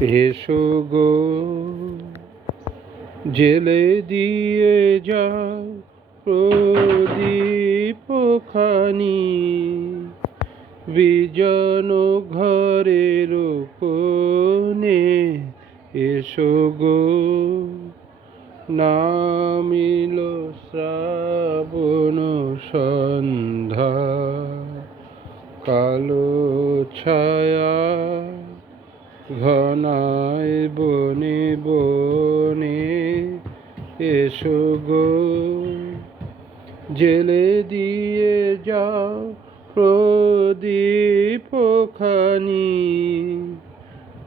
এসো গো, জেলে দিয়ে যাও প্রদীপ খানি বিজন ঘরের কোণে এসো গো, নামিল শ্রাবণ সন্ধ্যা। কালো ছায়া ঘনায় বনে বনে এসো গো। জেলে দিয়ে যাও প্রদীপ খানি।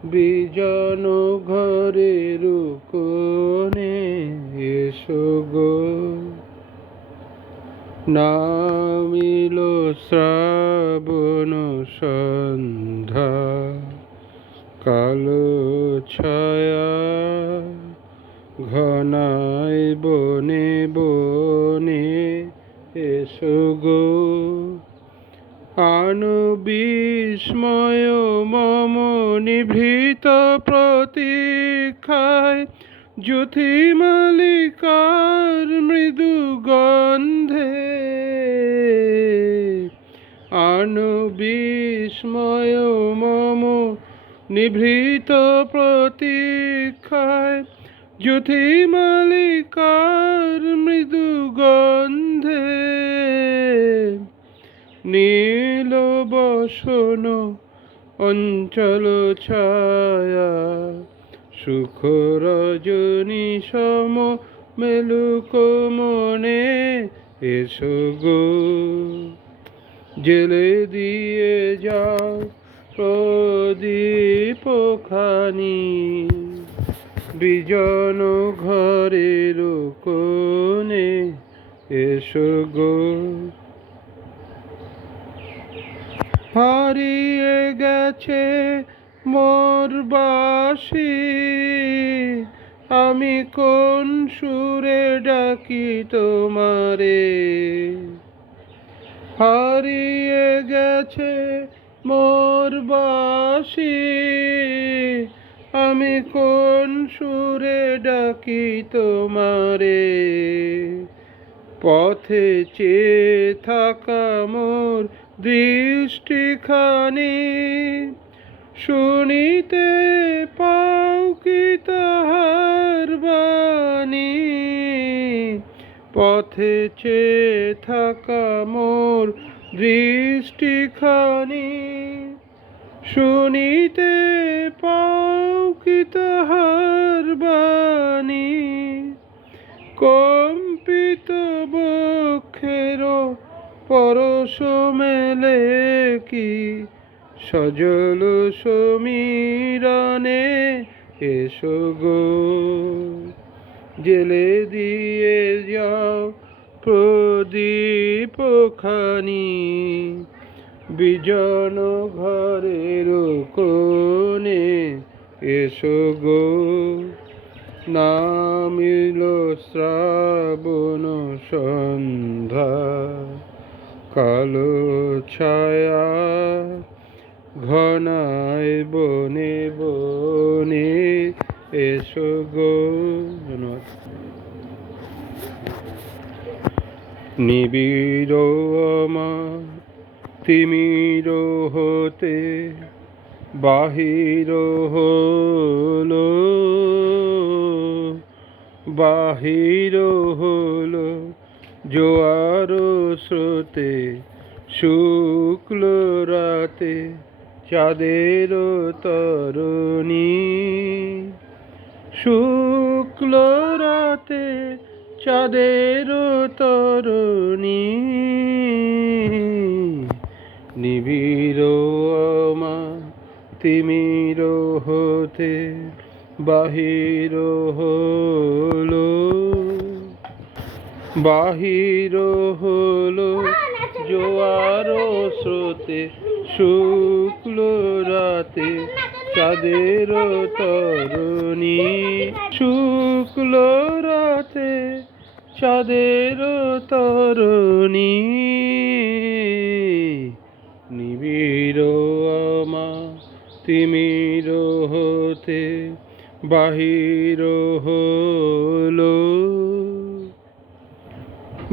বিজন ঘরের কোণে এসো গো। নামিল শ্রাবণ আনু বিস্ময় মম নিভৃত প্রতীক্ষায় জ্যোতি মালিকার মৃদু গন্ধে। আনু বিস্ময় মম নিভৃত প্রতীক্ষায় জ্যোতি মালিকার মৃদু গন্ধে। নীল বসন অঞ্চল ছায়া, সুখ রজনী সম মেলুক মনে, এসো গো। জেলে দিয়ে যাও প্রদীপ খানি, বিজন ঘরের কোণে এসো গো। হারিয়ে গেছে মোর বাসি। আমি কোন সুরে ডাকি তোমারে? হারিয়ে গেছে মোর বাসি। আমি কোন সুরে ডাকি তোমারে? পথে চেয়ে থাকা মোর দৃষ্টিখানি শুনিতে পাও তাহার বাণী? পথে চেয়ে থাকা মোর দৃষ্টিখানি শুনিতে পাও তাহার পরশ মেলে কি সজল সমীরণে এসো গো। জেলে দিয়ে যাও প্রদীপ খানি, বিজন ঘরের কোণে এসো গো। নামিল শ্রাবণ সন্ধ্যা। কালো ছায়া ঘনায় বনে বনে এসো গো। ধন্যবাদ। নিবিড় আমার, তিমির হতে বাহির হলো বাহির হলো জোয়ার স্রোতে, শুক্ল রাতে, চাঁদের তরণী। শুক্ল রাতে, চাঁদের তরণী। নিবিড় আমার তিমির হতে বাহির হলো। বাহির হলো জোয়ার স্রোতে, শুক্ল রাতে চাঁদের তরণী। শুক্ল রাতে চাঁদের তরণী। নিবিড় আমা, তিমির হতে বাহির হলো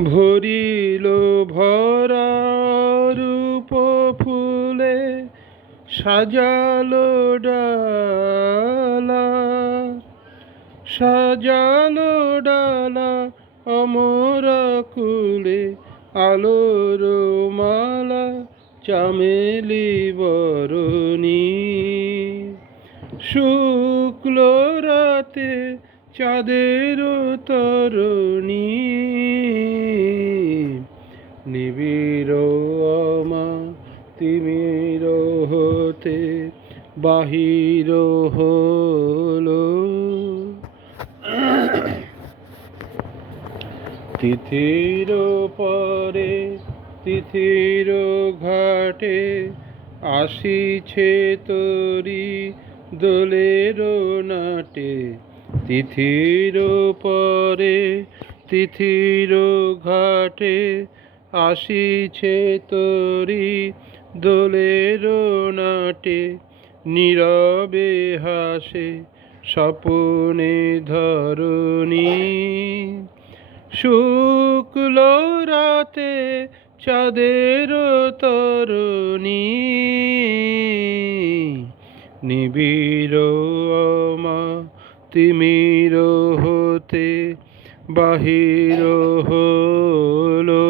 ভরিল ভরা রূপ ফুলে, সাজালো ডালা। সাজালো ডালা অমর কুলে, আলোর মালা চামেলি বরণী। শুক্ল রাতে চাঁদের তরণী। বাহির হলো। তিথির পরে, তিথির ঘাটে আসিছে তরি দোলের নাটে। তিথির পরে, তিথির ঘাটে আসিছে তরি দোলের নাটে। নীরবে হাসে স্বপনে ধরণী। শুক্ল রাতে চাঁদের তরুণী। নিবিড় আমা তিমির হতে বাহির হলো।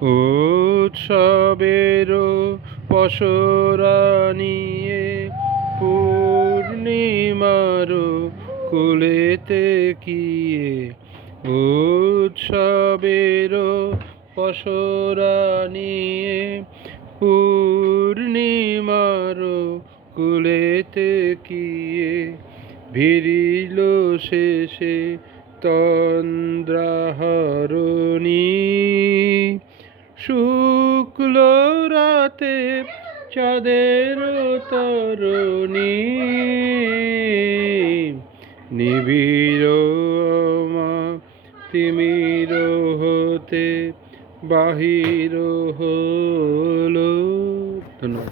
উৎসবের পশরা নিয়ে পূর্ণিমার কুলেতে কিয়ে উৎসবের পশরানিয়ে পূর্ণিমার কুলেতে কিয়ে ভিড়িল শেষে তন্দ্রাহরণী। শুক্ল রাতে চাঁদের তরণী। নিবিড় তিমির হতে বাহির হলো। ধন্যবাদ।